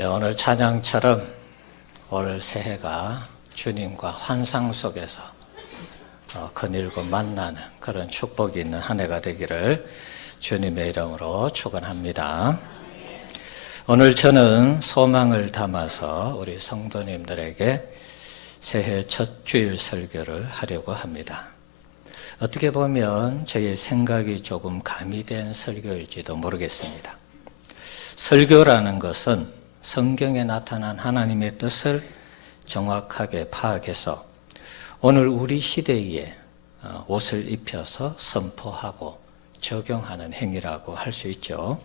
오늘 찬양처럼 올 새해가 주님과 환상 속에서 거닐고 만나는 그런 축복이 있는 한 해가 되기를 주님의 이름으로 축원합니다. 오늘 저는 소망을 담아서 우리 성도님들에게 새해 첫 주일 설교를 하려고 합니다. 어떻게 보면 저의 생각이 조금 가미된 설교일지도 모르겠습니다. 설교라는 것은 성경에 나타난 하나님의 뜻을 정확하게 파악해서 오늘 우리 시대에 옷을 입혀서 선포하고 적용하는 행위라고 할 수 있죠.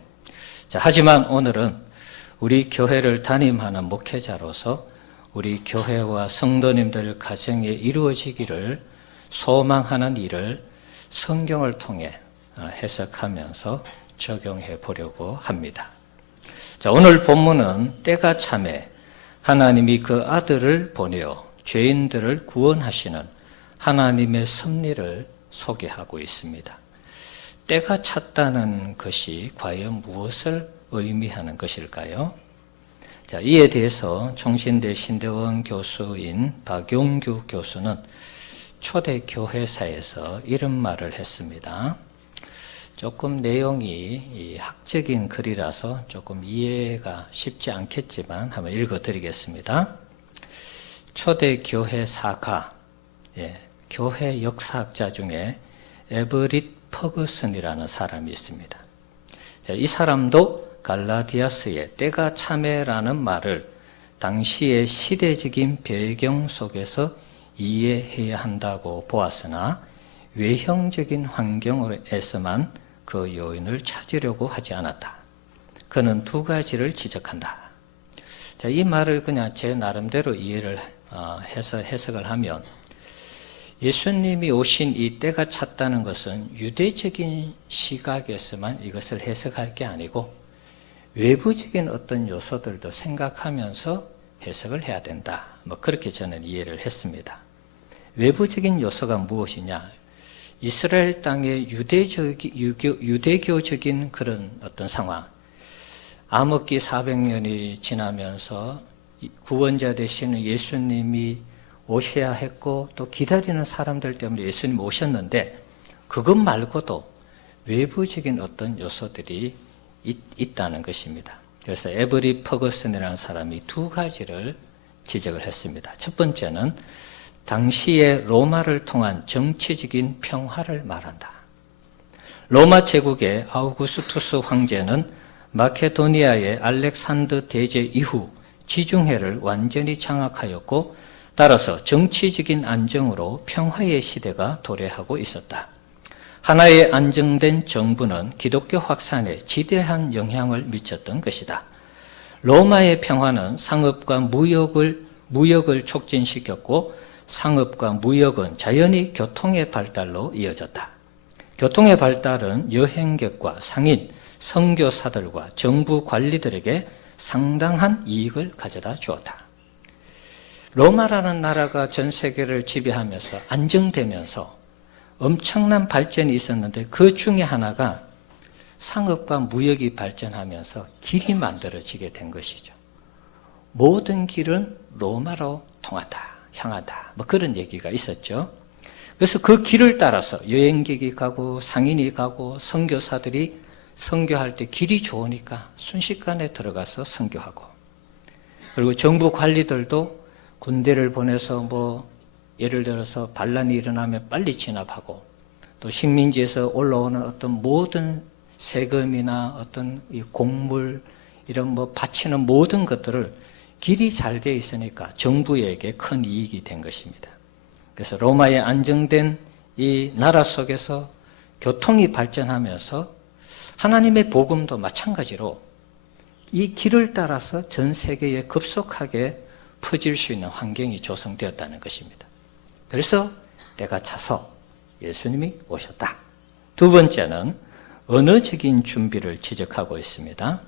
자, 하지만 오늘은 우리 교회를 담임하는 목회자로서 우리 교회와 성도님들 가정에 이루어지기를 소망하는 일을 성경을 통해 해석하면서 적용해 보려고 합니다. 자, 오늘 본문은 때가 참에 하나님이 그 아들을 보내어 죄인들을 구원하시는 하나님의 섭리를 소개하고 있습니다. 때가 찼다는 것이 과연 무엇을 의미하는 것일까요? 자, 이에 대해서 총신대 신대원 교수인 박용규 교수는 초대 교회사에서 이런 말을 했습니다. 조금 내용이 학적인 글이라서 조금 이해가 쉽지 않겠지만 한번 읽어드리겠습니다. 초대 교회사가, 교회 역사학자 중에 에버릿 퍼거슨이라는 사람이 있습니다. 자, 이 사람도 갈라디아서의 때가 참에라는 말을 당시의 시대적인 배경 속에서 이해해야 한다고 보았으나 외형적인 환경에서만 그 요인을 찾으려고 하지 않았다. 그는 두 가지를 지적한다. 자, 이 말을 그냥 제 나름대로 이해를 해서 해석을 하면 예수님이 오신 이 때가 찼다는 것은 유대적인 시각에서만 이것을 해석할 게 아니고 외부적인 어떤 요소들도 생각하면서 해석을 해야 된다. 그렇게 저는 이해를 했습니다. 외부적인 요소가 무엇이냐? 이스라엘 땅의 유대교적인 그런 어떤 상황, 암흑기 400년이 지나면서 구원자 되시는 예수님이 오셔야 했고 또 기다리는 사람들 때문에 예수님이 오셨는데 그것 말고도 외부적인 어떤 요소들이 있다는 것입니다. 그래서 에버리 퍼거슨이라는 사람이 두 가지를 지적을 했습니다. 첫 번째는 당시의 로마를 통한 정치적인 평화를 말한다. 로마 제국의 아우구스투스 황제는 마케도니아의 알렉산더 대제 이후 지중해를 완전히 장악하였고 따라서 정치적인 안정으로 평화의 시대가 도래하고 있었다. 하나의 안정된 정부는 기독교 확산에 지대한 영향을 미쳤던 것이다. 로마의 평화는 상업과 무역을 촉진시켰고 상업과 무역은 자연히 교통의 발달로 이어졌다. 교통의 발달은 여행객과 상인, 선교사들과 정부 관리들에게 상당한 이익을 가져다 주었다. 로마라는 나라가 전 세계를 지배하면서 안정되면서 엄청난 발전이 있었는데 그 중에 하나가 상업과 무역이 발전하면서 길이 만들어지게 된 것이죠. 모든 길은 로마로 향하다. 그런 얘기가 있었죠. 그래서 그 길을 따라서 여행객이 가고 상인이 가고 선교사들이 선교할 때 길이 좋으니까 순식간에 들어가서 선교하고, 그리고 정부 관리들도 군대를 보내서 예를 들어서 반란이 일어나면 빨리 진압하고, 또 식민지에서 올라오는 어떤 모든 세금이나 어떤 이 곡물 이런 바치는 모든 것들을 길이 잘 되어 있으니까 정부에게 큰 이익이 된 것입니다. 그래서 로마의 안정된 이 나라 속에서 교통이 발전하면서 하나님의 복음도 마찬가지로 이 길을 따라서 전 세계에 급속하게 퍼질 수 있는 환경이 조성되었다는 것입니다. 그래서 때가 차서 예수님이 오셨다. 두 번째는 언어적인 준비를 지적하고 있습니다.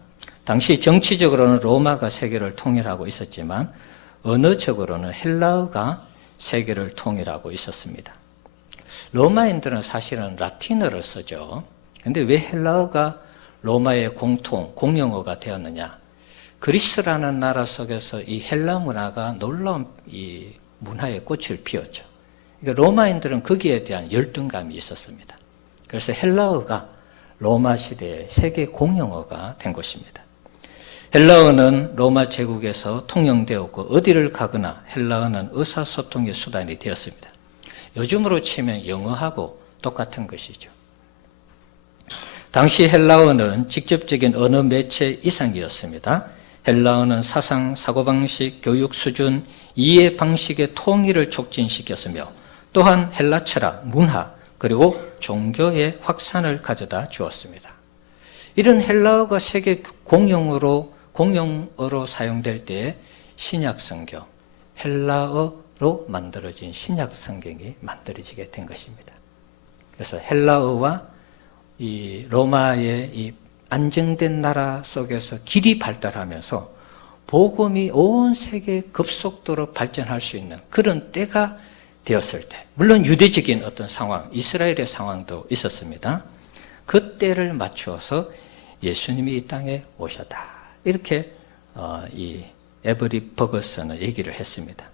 당시 정치적으로는 로마가 세계를 통일하고 있었지만 언어적으로는 헬라어가 세계를 통일하고 있었습니다. 로마인들은 사실은 라틴어를 쓰죠. 그런데 왜 헬라어가 로마의 공용어가 되었느냐? 그리스라는 나라 속에서 이 헬라 문화가 놀라운 이 문화의 꽃을 피웠죠. 그러니까 로마인들은 거기에 대한 열등감이 있었습니다. 그래서 헬라어가 로마 시대의 세계 공용어가 된 것입니다. 헬라어는 로마 제국에서 통용되었고 어디를 가거나 헬라어는 의사소통의 수단이 되었습니다. 요즘으로 치면 영어하고 똑같은 것이죠. 당시 헬라어는 직접적인 언어 매체 이상이었습니다. 헬라어는 사상, 사고방식, 교육 수준, 이해 방식의 통일을 촉진시켰으며 또한 헬라 철학, 문화, 그리고 종교의 확산을 가져다 주었습니다. 이런 헬라어가 세계 공용어로 사용될 때 신약성경, 헬라어로 만들어진 신약성경이 만들어지게 된 것입니다. 그래서 헬라어와 이 로마의 이 안정된 나라 속에서 길이 발달하면서 복음이 온 세계에 급속도로 발전할 수 있는 그런 때가 되었을 때, 물론 유대적인 어떤 상황, 이스라엘의 상황도 있었습니다. 그 때를 맞추어서 예수님이 이 땅에 오셨다. 이렇게 이 에버리 버거스는 얘기를 했습니다.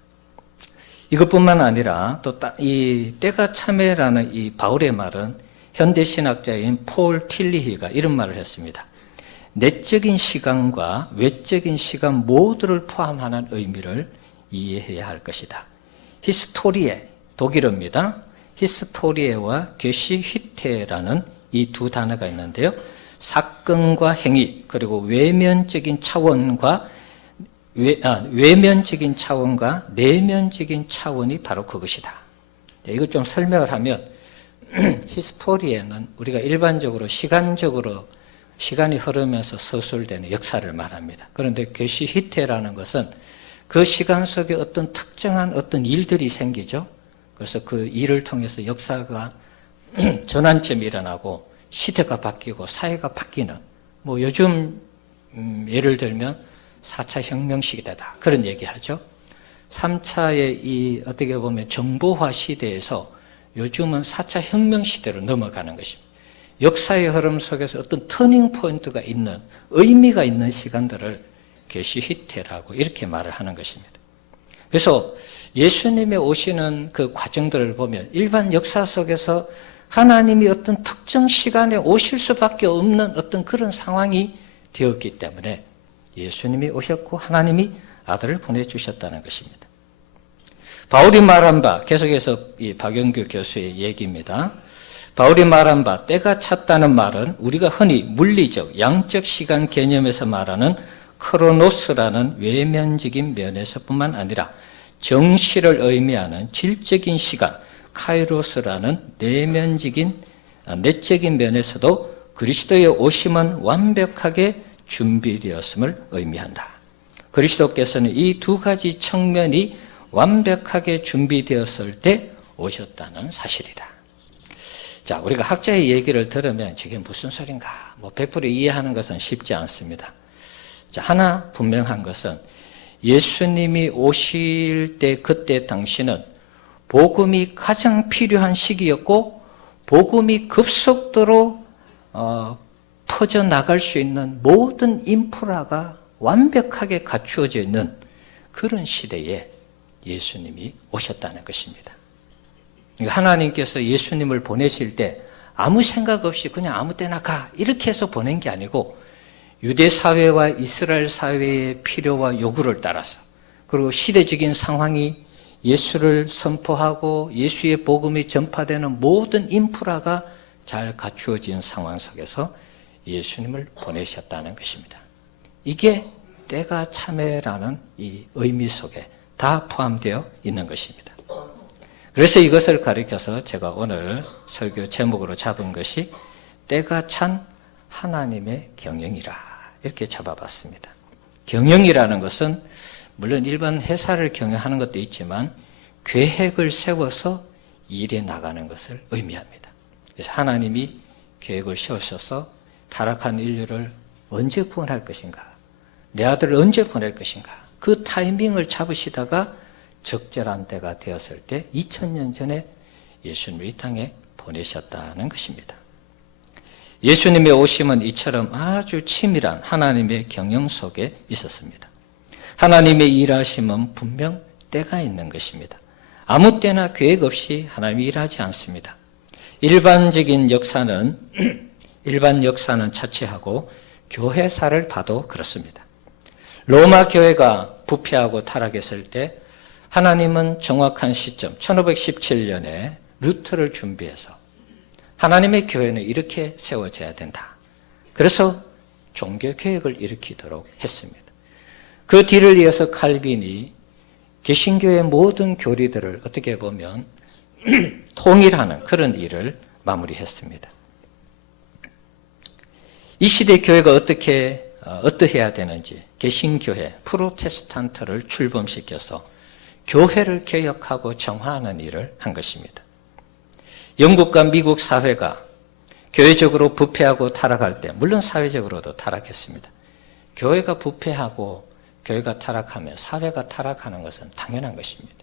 이것뿐만 아니라 또 이 때가 참회라는 이 바울의 말은 현대 신학자인 폴 틸리히가 이런 말을 했습니다. 내적인 시간과 외적인 시간 모두를 포함하는 의미를 이해해야 할 것이다. 히스토리에, 독일어입니다. 히스토리에와 게시휘테라는 이 두 단어가 있는데요. 사건과 행위, 그리고 외면적인 차원과 내면적인 차원이 바로 그것이다. 이것 좀 설명을 하면 히스토리에는 우리가 일반적으로 시간이 흐르면서 서술되는 역사를 말합니다. 그런데 게시히테라는 것은 그 시간 속에 어떤 특정한 어떤 일들이 생기죠. 그래서 그 일을 통해서 역사가 전환점이 일어나고 시대가 바뀌고 사회가 바뀌는, 뭐 요즘 예를 들면 4차 혁명 시대다 그런 얘기하죠. 3차의 이 어떻게 보면 정보화 시대에서 요즘은 4차 혁명 시대로 넘어가는 것입니다. 역사의 흐름 속에서 어떤 터닝 포인트가 있는, 의미가 있는 시간들을 게시히테라고 이렇게 말을 하는 것입니다. 그래서 예수님의 오시는 그 과정들을 보면 일반 역사 속에서 하나님이 어떤 특정 시간에 오실 수밖에 없는 어떤 그런 상황이 되었기 때문에 예수님이 오셨고 하나님이 아들을 보내주셨다는 것입니다. 바울이 말한 바, 계속해서 이 박영규 교수의 얘기입니다. 바울이 말한 바, 때가 찼다는 말은 우리가 흔히 물리적, 양적 시간 개념에서 말하는 크로노스라는 외면적인 면에서뿐만 아니라 정시를 의미하는 질적인 시간, 카이로스라는 내적인 면에서도 그리스도의 오심은 완벽하게 준비되었음을 의미한다. 그리스도께서는 이 두 가지 측면이 완벽하게 준비되었을 때 오셨다는 사실이다. 자, 우리가 학자의 얘기를 들으면 저게 무슨 소린가? 100% 이해하는 것은 쉽지 않습니다. 자, 하나 분명한 것은 예수님이 오실 때 그때 당시는 복음이 가장 필요한 시기였고 복음이 급속도로 퍼져나갈 수 있는 모든 인프라가 완벽하게 갖추어져 있는 그런 시대에 예수님이 오셨다는 것입니다. 하나님께서 예수님을 보내실 때 아무 생각 없이 그냥 아무 때나 가 이렇게 해서 보낸 게 아니고 유대 사회와 이스라엘 사회의 필요와 요구를 따라서, 그리고 시대적인 상황이 예수를 선포하고 예수의 복음이 전파되는 모든 인프라가 잘 갖추어진 상황 속에서 예수님을 보내셨다는 것입니다. 이게 때가 참회라는 이 의미 속에 다 포함되어 있는 것입니다. 그래서 이것을 가리켜서 제가 오늘 설교 제목으로 잡은 것이 때가 찬 하나님의 경영이라 이렇게 잡아봤습니다. 경영이라는 것은 물론 일반 회사를 경영하는 것도 있지만 계획을 세워서 일해 나가는 것을 의미합니다. 그래서 하나님이 계획을 세우셔서 타락한 인류를 언제 구원할 것인가, 내 아들을 언제 보낼 것인가, 그 타이밍을 잡으시다가 적절한 때가 되었을 때 2000년 전에 예수님을 이 땅에 보내셨다는 것입니다. 예수님의 오심은 이처럼 아주 치밀한 하나님의 경영 속에 있었습니다. 하나님의 일하심은 분명 때가 있는 것입니다. 아무 때나 계획 없이 하나님이 일하지 않습니다. 일반 역사는 차치하고 교회사를 봐도 그렇습니다. 로마 교회가 부패하고 타락했을 때 하나님은 정확한 시점 1517년에 루터를 준비해서 하나님의 교회는 이렇게 세워져야 된다. 그래서 종교개혁을 일으키도록 했습니다. 그 뒤를 이어서 칼빈이 개신교의 모든 교리들을 어떻게 보면 통일하는 그런 일을 마무리했습니다. 이 시대 교회가 어떠해야 되는지 개신교회, 프로테스탄트를 출범시켜서 교회를 개혁하고 정화하는 일을 한 것입니다. 영국과 미국 사회가 교회적으로 부패하고 타락할 때, 물론 사회적으로도 타락했습니다. 교회가 부패하고 교회가 타락하면 사회가 타락하는 것은 당연한 것입니다.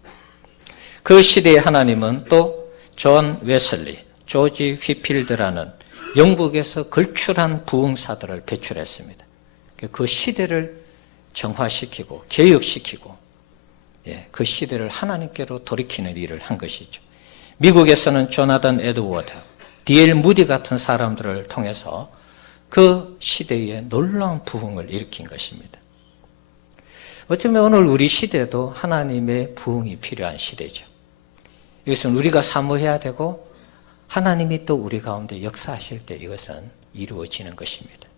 그 시대의 하나님은 또 존 웨슬리, 조지 휘필드라는 영국에서 걸출한 부흥사들을 배출했습니다. 그 시대를 정화시키고 개혁시키고 그 시대를 하나님께로 돌이키는 일을 한 것이죠. 미국에서는 조나단 에드워드, D.L. 무디 같은 사람들을 통해서 그 시대에 놀라운 부흥을 일으킨 것입니다. 어쩌면 오늘 우리 시대도 하나님의 부흥이 필요한 시대죠. 이것은 우리가 사모해야 되고 하나님이 또 우리 가운데 역사하실 때 이것은 이루어지는 것입니다.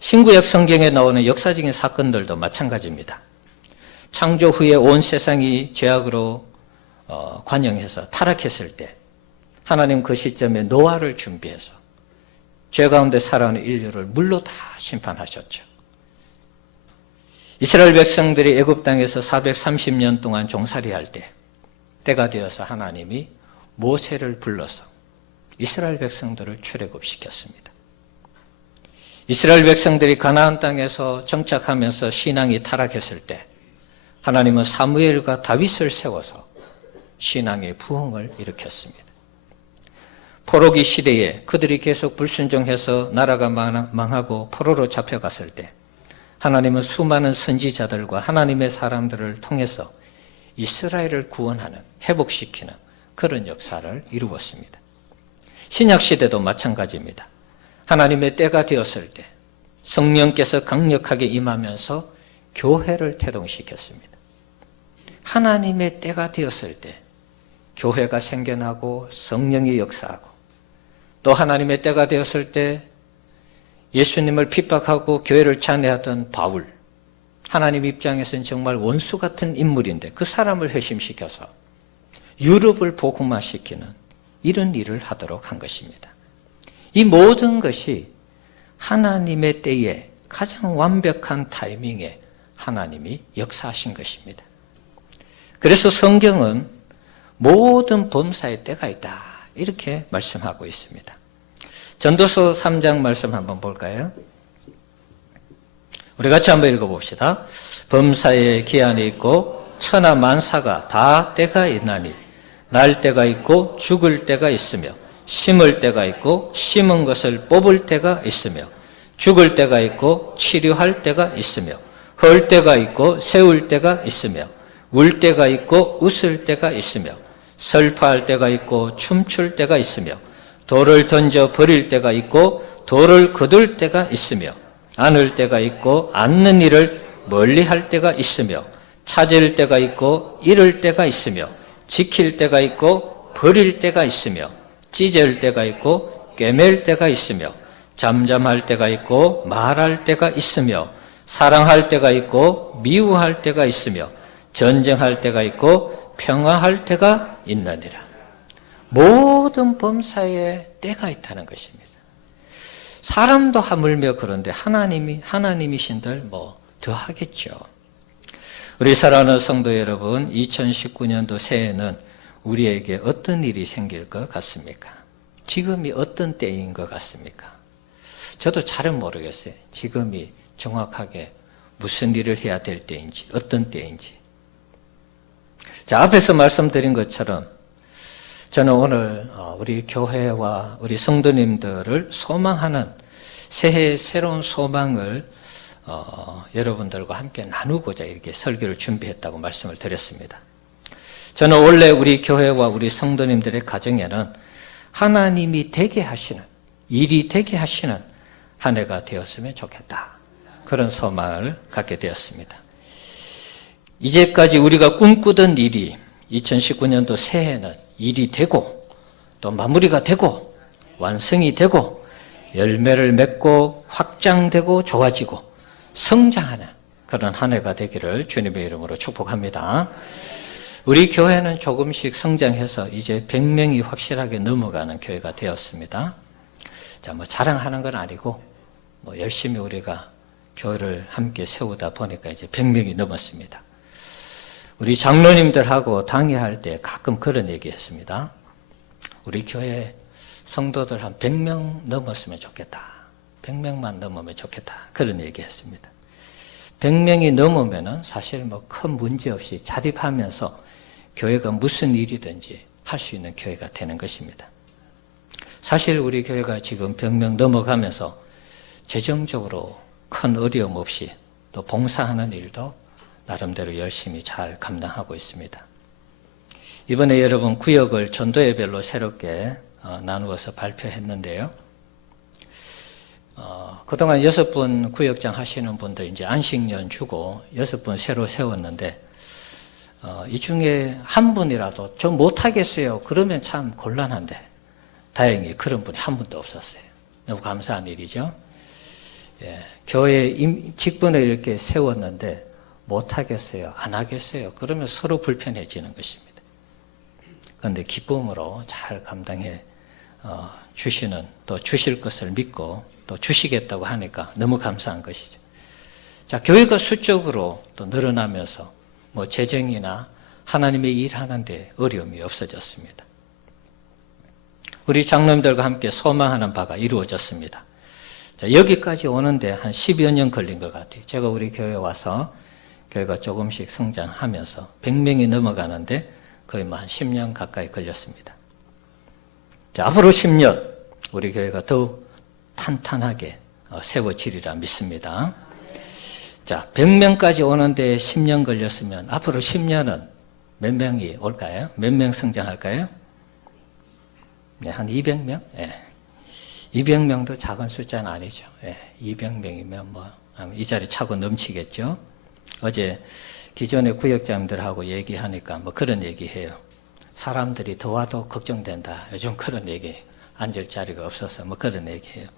신구약 성경에 나오는 역사적인 사건들도 마찬가지입니다. 창조 후에 온 세상이 죄악으로 관영해서 타락했을 때 하나님 그 시점에 노아를 준비해서 죄 가운데 살아가는 인류를 물로 다 심판하셨죠. 이스라엘 백성들이 애굽 땅에서 430년 동안 종살이할 때 때가 되어서 하나님이 모세를 불러서 이스라엘 백성들을 출애굽시켰습니다. 이스라엘 백성들이 가나안 땅에서 정착하면서 신앙이 타락했을 때 하나님은 사무엘과 다윗을 세워서 신앙의 부흥을 일으켰습니다. 포로기 시대에 그들이 계속 불순종해서 나라가 망하고 포로로 잡혀갔을 때 하나님은 수많은 선지자들과 하나님의 사람들을 통해서 이스라엘을 구원하는, 회복시키는 그런 역사를 이루었습니다. 신약시대도 마찬가지입니다. 하나님의 때가 되었을 때 성령께서 강력하게 임하면서 교회를 태동시켰습니다. 하나님의 때가 되었을 때 교회가 생겨나고 성령이 역사하고 또 하나님의 때가 되었을 때 예수님을 핍박하고 교회를 찬양하던 바울, 하나님 입장에서는 정말 원수 같은 인물인데 그 사람을 회심시켜서 유럽을 복음화시키는 이런 일을 하도록 한 것입니다. 이 모든 것이 하나님의 때에 가장 완벽한 타이밍에 하나님이 역사하신 것입니다. 그래서 성경은 모든 범사에 때가 있다 이렇게 말씀하고 있습니다. 전도서 3장 말씀 한번 볼까요? 우리 같이 한번 읽어봅시다. 범사에 기한이 있고 천하 만사가 다 때가 있나니 날 때가 있고 죽을 때가 있으며 심을 때가 있고 심은 것을 뽑을 때가 있으며 죽을 때가 있고 치료할 때가 있으며 헐 때가 있고 세울 때가 있으며 울 때가 있고 웃을 때가 있으며 슬퍼할 때가 있고 춤출 때가 있으며 돌을 던져 버릴 때가 있고 돌을 거둘 때가 있으며 안을 때가 있고 앉는 일을 멀리 할 때가 있으며 찾을 때가 있고 잃을 때가 있으며 지킬 때가 있고 버릴 때가 있으며 찢을 때가 있고 꿰맬 때가 있으며 잠잠할 때가 있고 말할 때가 있으며 사랑할 때가 있고 미워할 때가 있으며 전쟁할 때가 있고 평화할 때가 있느니라. 모든 범사에 때가 있다는 것입니다. 사람도 하물며 그런데 하나님이신들 더 하겠죠. 우리 사랑하는 성도 여러분, 2019년도 새해는 우리에게 어떤 일이 생길 것 같습니까? 지금이 어떤 때인 것 같습니까? 저도 잘은 모르겠어요. 지금이 정확하게 무슨 일을 해야 될 때인지, 어떤 때인지. 자, 앞에서 말씀드린 것처럼 저는 오늘 우리 교회와 우리 성도님들을 소망하는 새해의 새로운 소망을 여러분들과 함께 나누고자 이렇게 설교를 준비했다고 말씀을 드렸습니다. 저는 원래 우리 교회와 우리 성도님들의 가정에는 하나님이 되게 하시는, 일이 되게 하시는 한 해가 되었으면 좋겠다. 그런 소망을 갖게 되었습니다. 이제까지 우리가 꿈꾸던 일이 2019년도 새해는 일이 되고 또 마무리가 되고 완성이 되고 열매를 맺고 확장되고 좋아지고 성장하는 그런 한 해가 되기를 주님의 이름으로 축복합니다. 우리 교회는 조금씩 성장해서 이제 100명이 확실하게 넘어가는 교회가 되었습니다. 자, 자랑하는 건 아니고 열심히 우리가 교회를 함께 세우다 보니까 이제 100명이 넘었습니다. 우리 장로님들하고 당회할 때 가끔 그런 얘기 했습니다. 우리 교회 성도들 한 100명 넘었으면 좋겠다. 100명만 넘으면 좋겠다. 그런 얘기 했습니다. 100명이 넘으면은 사실 큰 문제 없이 자립하면서 교회가 무슨 일이든지 할 수 있는 교회가 되는 것입니다. 사실 우리 교회가 지금 100명 넘어가면서 재정적으로 큰 어려움 없이 또 봉사하는 일도 나름대로 열심히 잘 감당하고 있습니다. 이번에 여러분 구역을 전도회별로 새롭게 나누어서 발표했는데요. 그동안 6분 구역장 하시는 분들 이제 안식년 주고 6분 새로 세웠는데 이 중에 한 분이라도 저 못하겠어요. 그러면 참 곤란한데 다행히 그런 분이 한 분도 없었어요. 너무 감사한 일이죠. 예, 교회 직분을 이렇게 세웠는데 못하겠어요. 안 하겠어요. 그러면 서로 불편해지는 것입니다. 그런데 기쁨으로 잘 감당해 주시는, 또 주실 것을 믿고 또 주시겠다고 하니까 너무 감사한 것이죠. 자, 교회가 수적으로 또 늘어나면서 재정이나 하나님의 일하는데 어려움이 없어졌습니다. 우리 장로님들과 함께 소망하는 바가 이루어졌습니다. 자, 여기까지 오는데 한 10여 년 걸린 것 같아요. 제가 우리 교회에 와서 교회가 조금씩 성장하면서 100명이 넘어가는데 거의 한 10년 가까이 걸렸습니다. 자, 앞으로 10년 우리 교회가 더욱 탄탄하게 세워지리라 믿습니다. 자, 100명까지 오는데 10년 걸렸으면 앞으로 10년은 몇 명이 올까요? 몇 명 성장할까요? 네, 한 200명? 네. 200명도 작은 숫자는 아니죠. 네, 200명이면 이 자리 차고 넘치겠죠. 어제 기존의 구역장들하고 얘기하니까 그런 얘기해요. 사람들이 더 와도 걱정된다. 요즘 그런 얘기, 앉을 자리가 없어서 그런 얘기해요.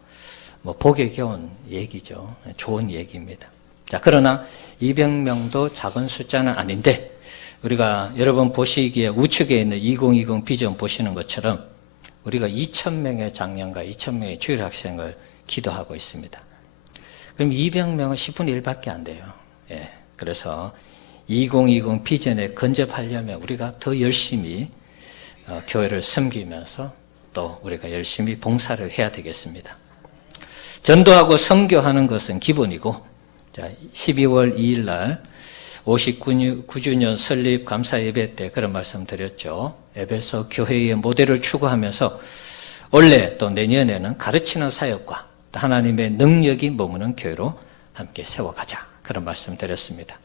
복에 겨운 얘기죠. 좋은 얘기입니다. 자, 그러나 200명도 작은 숫자는 아닌데 우리가 여러분 보시기에 우측에 있는 2020 비전 보시는 것처럼 우리가 2,000명의 장년과 2,000명의 주일학생을 기도하고 있습니다. 그럼 200명은 10분의 1밖에 안 돼요. 예, 그래서 2020 비전에 근접하려면 우리가 더 열심히 교회를 섬기면서 또 우리가 열심히 봉사를 해야 되겠습니다. 전도하고 선교하는 것은 기본이고, 자, 12월 2일 날 59주년 설립 감사 예배 때 그런 말씀 드렸죠. 에베소 교회의 모델을 추구하면서 올해 또 내년에는 가르치는 사역과 하나님의 능력이 머무는 교회로 함께 세워가자. 그런 말씀 드렸습니다.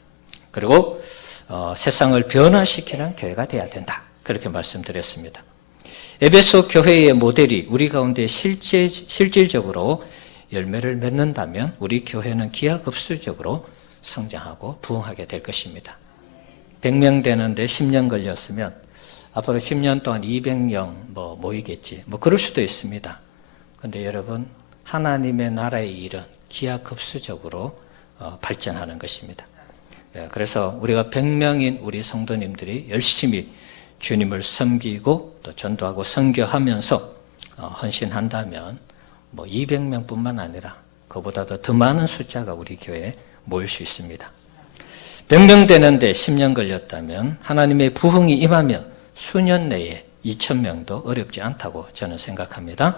그리고 세상을 변화시키는 교회가 돼야 된다. 그렇게 말씀드렸습니다. 에베소 교회의 모델이 우리 가운데 실질적으로 열매를 맺는다면 우리 교회는 기하급수적으로 성장하고 부흥하게 될 것입니다. 100명 되는데 10년 걸렸으면 앞으로 10년 동안 200명 모이겠지. 그럴 수도 있습니다. 그런데 여러분, 하나님의 나라의 일은 기하급수적으로 발전하는 것입니다. 그래서 우리가 100명인 우리 성도님들이 열심히 주님을 섬기고 또 전도하고 선교하면서 헌신한다면 200명뿐만 아니라 그보다도 더 많은 숫자가 우리 교회에 모일 수 있습니다. 100명 되는데 10년 걸렸다면 하나님의 부흥이 임하면 수년 내에 2,000명도 어렵지 않다고 저는 생각합니다.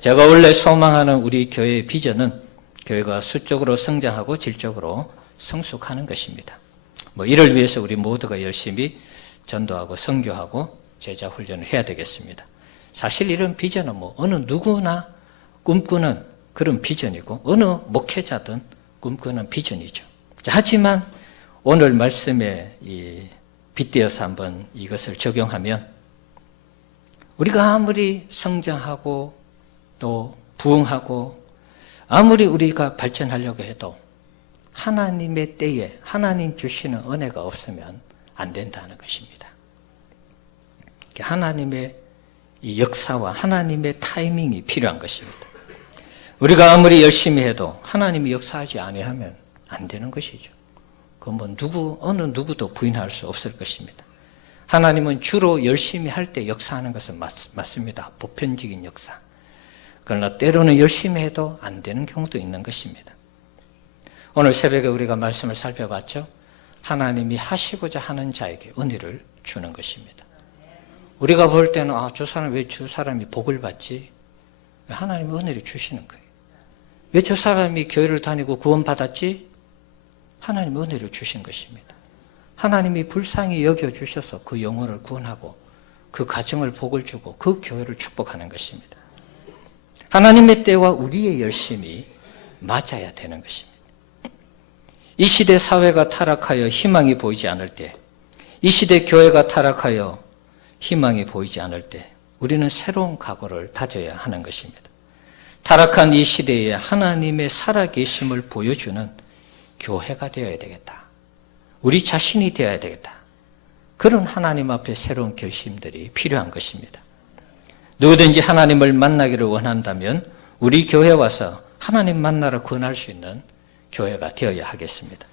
제가 원래 소망하는 우리 교회의 비전은 교회가 수적으로 성장하고 질적으로 성숙하는 것입니다. 이를 위해서 우리 모두가 열심히 전도하고 선교하고 제자 훈련을 해야 되겠습니다. 사실 이런 비전은 어느 누구나 꿈꾸는 그런 비전이고 어느 목회자든 꿈꾸는 비전이죠. 하지만 오늘 말씀에 빗대어서 한번 이것을 적용하면 우리가 아무리 성장하고 또 부흥하고 아무리 우리가 발전하려고 해도 하나님의 때에 하나님 주시는 은혜가 없으면 안 된다는 것입니다. 하나님의 이 역사와 하나님의 타이밍이 필요한 것입니다. 우리가 아무리 열심히 해도 하나님이 역사하지 아니하면 안 되는 것이죠. 그건 어느 누구도 부인할 수 없을 것입니다. 하나님은 주로 열심히 할 때 역사하는 것은 맞습니다. 보편적인 역사. 그러나 때로는 열심히 해도 안 되는 경우도 있는 것입니다. 오늘 새벽에 우리가 말씀을 살펴봤죠. 하나님이 하시고자 하는 자에게 은혜를 주는 것입니다. 우리가 볼 때는 저 사람이 복을 받지? 하나님이 은혜를 주시는 거예요. 왜 저 사람이 교회를 다니고 구원받았지? 하나님이 은혜를 주신 것입니다. 하나님이 불쌍히 여겨주셔서 그 영혼을 구원하고 그 가정을 복을 주고 그 교회를 축복하는 것입니다. 하나님의 때와 우리의 열심이 맞아야 되는 것입니다. 이 시대 사회가 타락하여 희망이 보이지 않을 때, 이 시대 교회가 타락하여 희망이 보이지 않을 때 우리는 새로운 각오를 다져야 하는 것입니다. 타락한 이 시대에 하나님의 살아계심을 보여주는 교회가 되어야 되겠다. 우리 자신이 되어야 되겠다. 그런 하나님 앞에 새로운 결심들이 필요한 것입니다. 누구든지 하나님을 만나기를 원한다면 우리 교회에 와서 하나님 만나러 권할 수 있는 교회가 되어야 하겠습니다.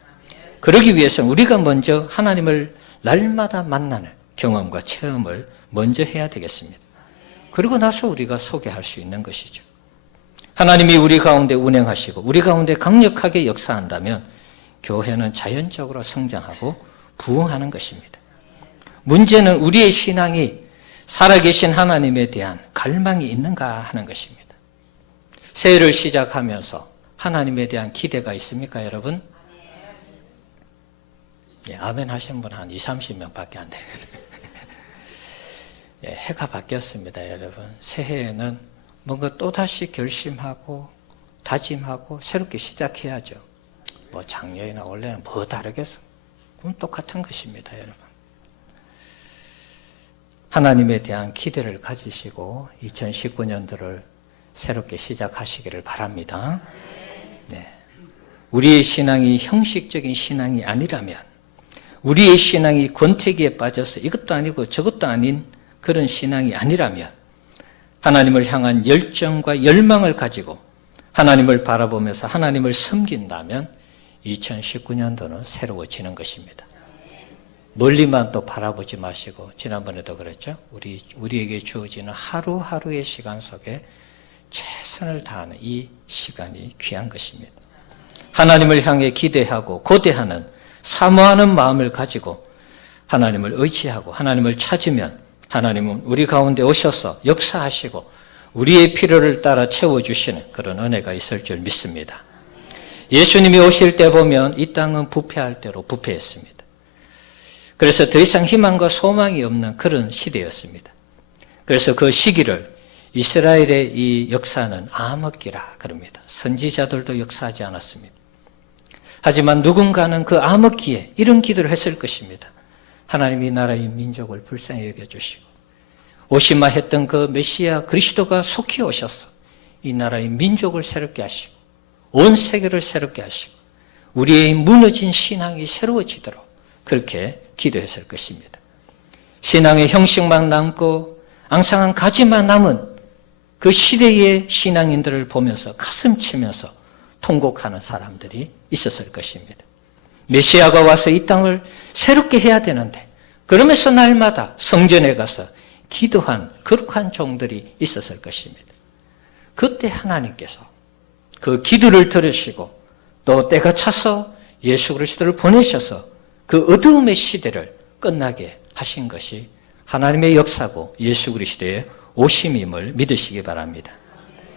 그러기 위해서는 우리가 먼저 하나님을 날마다 만나는 경험과 체험을 먼저 해야 되겠습니다. 그리고 나서 우리가 소개할 수 있는 것이죠. 하나님이 우리 가운데 운행하시고 우리 가운데 강력하게 역사한다면 교회는 자연적으로 성장하고 부흥하는 것입니다. 문제는 우리의 신앙이 살아계신 하나님에 대한 갈망이 있는가 하는 것입니다. 새해를 시작하면서 하나님에 대한 기대가 있습니까, 여러분? 아멘 하신 분 한 20, 30명밖에 안 되거든요. 해가 바뀌었습니다, 여러분. 새해에는 뭔가 또다시 결심하고 다짐하고 새롭게 시작해야죠. 작년이나 올해는 뭐 다르겠어? 그건 똑같은 것입니다, 여러분. 하나님에 대한 기대를 가지시고 2019년도를 새롭게 시작하시기를 바랍니다. 네. 우리의 신앙이 형식적인 신앙이 아니라면, 우리의 신앙이 권태기에 빠져서 이것도 아니고 저것도 아닌 그런 신앙이 아니라면, 하나님을 향한 열정과 열망을 가지고 하나님을 바라보면서 하나님을 섬긴다면 2019년도는 새로워지는 것입니다. 멀리만 또 바라보지 마시고, 지난번에도 그랬죠. 우리에게 주어지는 하루하루의 시간 속에 최선을 다하는 이 시간이 귀한 것입니다. 하나님을 향해 기대하고 고대하는 사모하는 마음을 가지고 하나님을 의지하고 하나님을 찾으면 하나님은 우리 가운데 오셔서 역사하시고 우리의 필요를 따라 채워주시는 그런 은혜가 있을 줄 믿습니다. 예수님이 오실 때 보면 이 땅은 부패할 대로 부패했습니다. 그래서 더 이상 희망과 소망이 없는 그런 시대였습니다. 그래서 그 시기를 이스라엘의 이 역사는 암흑기라 그럽니다. 선지자들도 역사하지 않았습니다. 하지만 누군가는 그 암흑기에 이런 기도를 했을 것입니다. 하나님 이 나라의 민족을 불쌍히 여겨주시고 오시마 했던 그 메시아 그리스도가 속히 오셔서 이 나라의 민족을 새롭게 하시고 온 세계를 새롭게 하시고 우리의 무너진 신앙이 새로워지도록 그렇게 기도했을 것입니다. 신앙의 형식만 남고 앙상한 가지만 남은 그 시대의 신앙인들을 보면서 가슴 치면서 통곡하는 사람들이 있었을 것입니다. 메시아가 와서 이 땅을 새롭게 해야 되는데 그러면서 날마다 성전에 가서 기도한 거룩한 종들이 있었을 것입니다. 그때 하나님께서 그 기도를 들으시고 또 때가 차서 예수 그리스도를 보내셔서 그 어두움의 시대를 끝나게 하신 것이 하나님의 역사고 예수 그리스도의 오심임을 믿으시기 바랍니다.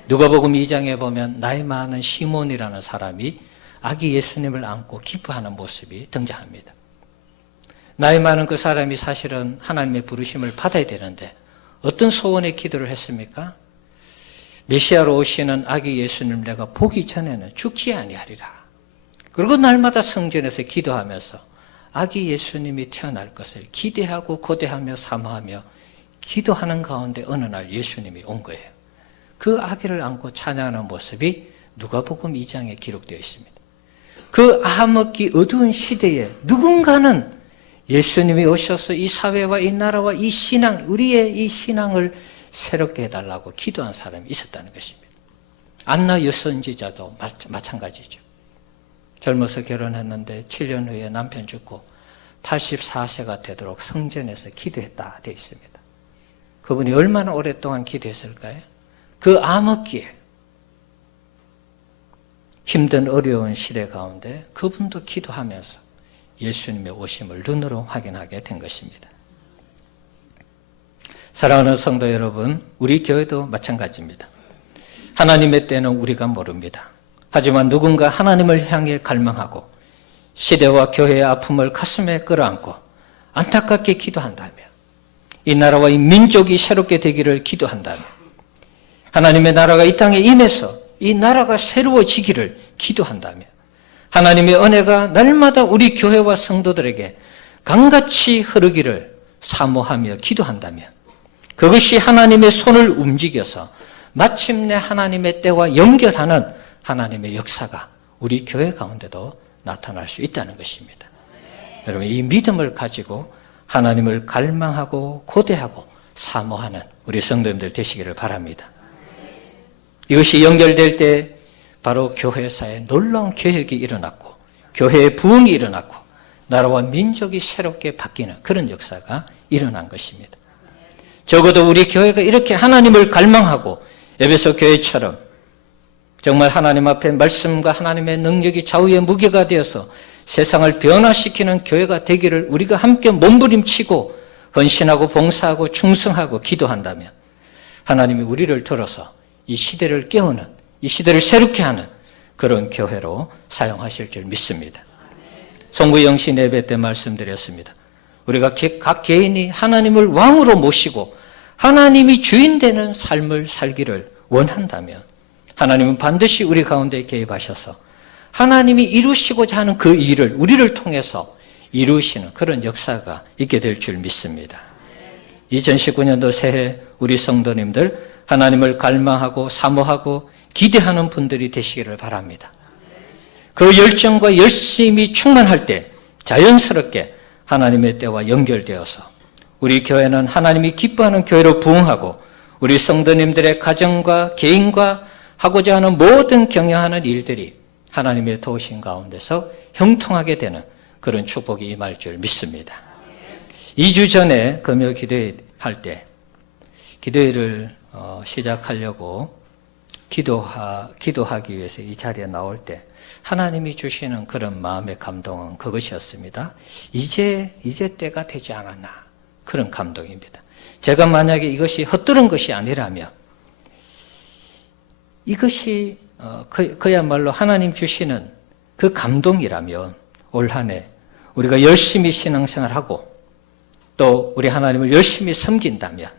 누가복음 2장에 보면 나이 많은 시몬이라는 사람이 아기 예수님을 안고 기뻐하는 모습이 등장합니다. 나이 많은 그 사람이 사실은 하나님의 부르심을 받아야 되는데 어떤 소원의 기도를 했습니까? 메시아로 오시는 아기 예수님을 내가 보기 전에는 죽지 아니하리라. 그리고 날마다 성전에서 기도하면서 아기 예수님이 태어날 것을 기대하고 고대하며 사모하며 기도하는 가운데 어느 날 예수님이 온 거예요. 그 아기를 안고 찬양하는 모습이 누가복음 2장에 기록되어 있습니다. 그 암흑기 어두운 시대에 누군가는 예수님이 오셔서 이 사회와 이 나라와 이 신앙, 우리의 이 신앙을 새롭게 해달라고 기도한 사람이 있었다는 것입니다. 안나 여선지자도 마찬가지죠. 젊어서 결혼했는데 7년 후에 남편 죽고 84세가 되도록 성전에서 기도했다 되어 있습니다. 그분이 얼마나 오랫동안 기도했을까요? 그 암흑기에 힘든 어려운 시대 가운데 그분도 기도하면서 예수님의 오심을 눈으로 확인하게 된 것입니다. 사랑하는 성도 여러분, 우리 교회도 마찬가지입니다. 하나님의 때는 우리가 모릅니다. 하지만 누군가 하나님을 향해 갈망하고 시대와 교회의 아픔을 가슴에 끌어안고 안타깝게 기도한다면, 이 나라와 이 민족이 새롭게 되기를 기도한다면, 하나님의 나라가 이 땅에 임해서 이 나라가 새로워지기를 기도한다면, 하나님의 은혜가 날마다 우리 교회와 성도들에게 강같이 흐르기를 사모하며 기도한다면, 그것이 하나님의 손을 움직여서 마침내 하나님의 때와 연결하는 하나님의 역사가 우리 교회 가운데도 나타날 수 있다는 것입니다. 여러분, 이 믿음을 가지고 하나님을 갈망하고 고대하고 사모하는 우리 성도님들 되시기를 바랍니다. 이것이 연결될 때 바로 교회사에 놀라운 개혁이 일어났고 교회의 부흥이 일어났고 나라와 민족이 새롭게 바뀌는 그런 역사가 일어난 것입니다. 적어도 우리 교회가 이렇게 하나님을 갈망하고 에베소 교회처럼 정말 하나님 앞에 말씀과 하나님의 능력이 좌우의 무게가 되어서 세상을 변화시키는 교회가 되기를 우리가 함께 몸부림치고 헌신하고 봉사하고 충성하고 기도한다면 하나님이 우리를 들어서 이 시대를 깨우는, 이 시대를 새롭게 하는 그런 교회로 사용하실 줄 믿습니다. 송구영신 예배 때 말씀드렸습니다. 우리가 각 개인이 하나님을 왕으로 모시고 하나님이 주인 되는 삶을 살기를 원한다면 하나님은 반드시 우리 가운데 개입하셔서 하나님이 이루시고자 하는 그 일을 우리를 통해서 이루시는 그런 역사가 있게 될 줄 믿습니다. 2019년도 새해 우리 성도님들 하나님을 갈망하고 사모하고 기대하는 분들이 되시기를 바랍니다. 그 열정과 열심이 충만할 때 자연스럽게 하나님의 때와 연결되어서 우리 교회는 하나님이 기뻐하는 교회로 부흥하고 우리 성도님들의 가정과 개인과 하고자 하는 모든 경영하는 일들이 하나님의 도우신 가운데서 형통하게 되는 그런 축복이 임할 줄 믿습니다. 2주 전에 금요 기도회 할 때 기도회를 시작하려고 기도하기 위해서 이 자리에 나올 때 하나님이 주시는 그런 마음의 감동은 그것이었습니다. 이제 때가 되지 않았나, 그런 감동입니다. 제가 만약에 이것이 헛들은 것이 아니라면 이것이 그야말로 하나님 주시는 그 감동이라면 올 한 해 우리가 열심히 신앙생활하고 또 우리 하나님을 열심히 섬긴다면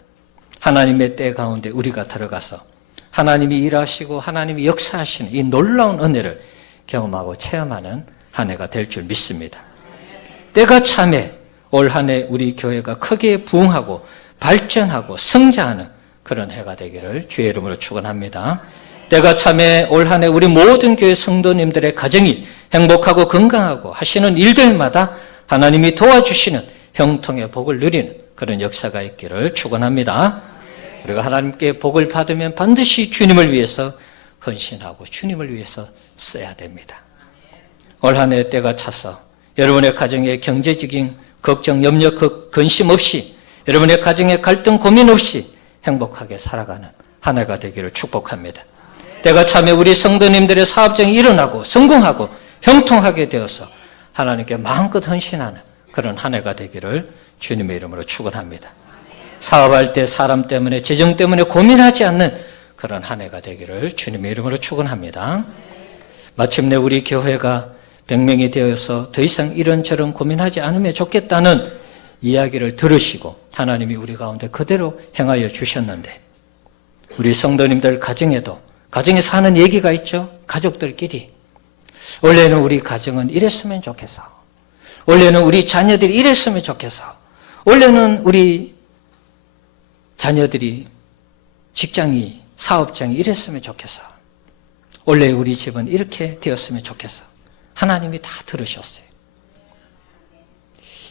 하나님의 때 가운데 우리가 들어가서 하나님이 일하시고 하나님이 역사하시는 이 놀라운 은혜를 경험하고 체험하는 한 해가 될 줄 믿습니다. 때가 참에 올 한 해 우리 교회가 크게 부흥하고 발전하고 성장하는 그런 해가 되기를 주의 이름으로 축원합니다. 때가 참에 올 한 해 우리 모든 교회 성도님들의 가정이 행복하고 건강하고 하시는 일들마다 하나님이 도와주시는 형통의 복을 누리는 그런 역사가 있기를 축원합니다. 우리가 하나님께 복을 받으면 반드시 주님을 위해서 헌신하고 주님을 위해서 써야 됩니다. 올 한 해 때가 차서 여러분의 가정에 경제적인 걱정, 염려, 근심 없이 여러분의 가정에 갈등, 고민 없이 행복하게 살아가는 한 해가 되기를 축복합니다. 때가 참에 우리 성도님들의 사업장이 일어나고 성공하고 형통하게 되어서 하나님께 마음껏 헌신하는 그런 한 해가 되기를 주님의 이름으로 축원합니다. 사업할 때 사람 때문에 재정 때문에 고민하지 않는 그런 한 해가 되기를 주님의 이름으로 축원합니다. 마침내 우리 교회가 100명이 되어서 더 이상 이런저런 고민하지 않으면 좋겠다는 이야기를 들으시고 하나님이 우리 가운데 그대로 행하여 주셨는데, 우리 성도님들 가정에도, 가정에서 하는 얘기가 있죠. 가족들끼리. 원래는 우리 가정은 이랬으면 좋겠어. 원래는 우리 자녀들이 이랬으면 좋겠어. 원래는 우리 자녀들이 직장이, 사업장이 이랬으면 좋겠어. 원래 우리 집은 이렇게 되었으면 좋겠어. 하나님이 다 들으셨어요.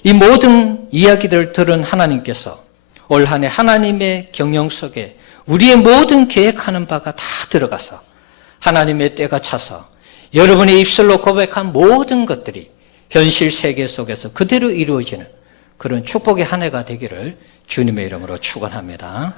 이 모든 이야기들을 들은 하나님께서 올 한 해 하나님의 경영 속에 우리의 모든 계획하는 바가 다 들어가서 하나님의 때가 차서 여러분의 입술로 고백한 모든 것들이 현실 세계 속에서 그대로 이루어지는 그런 축복의 한 해가 되기를 주님의 이름으로 축원합니다.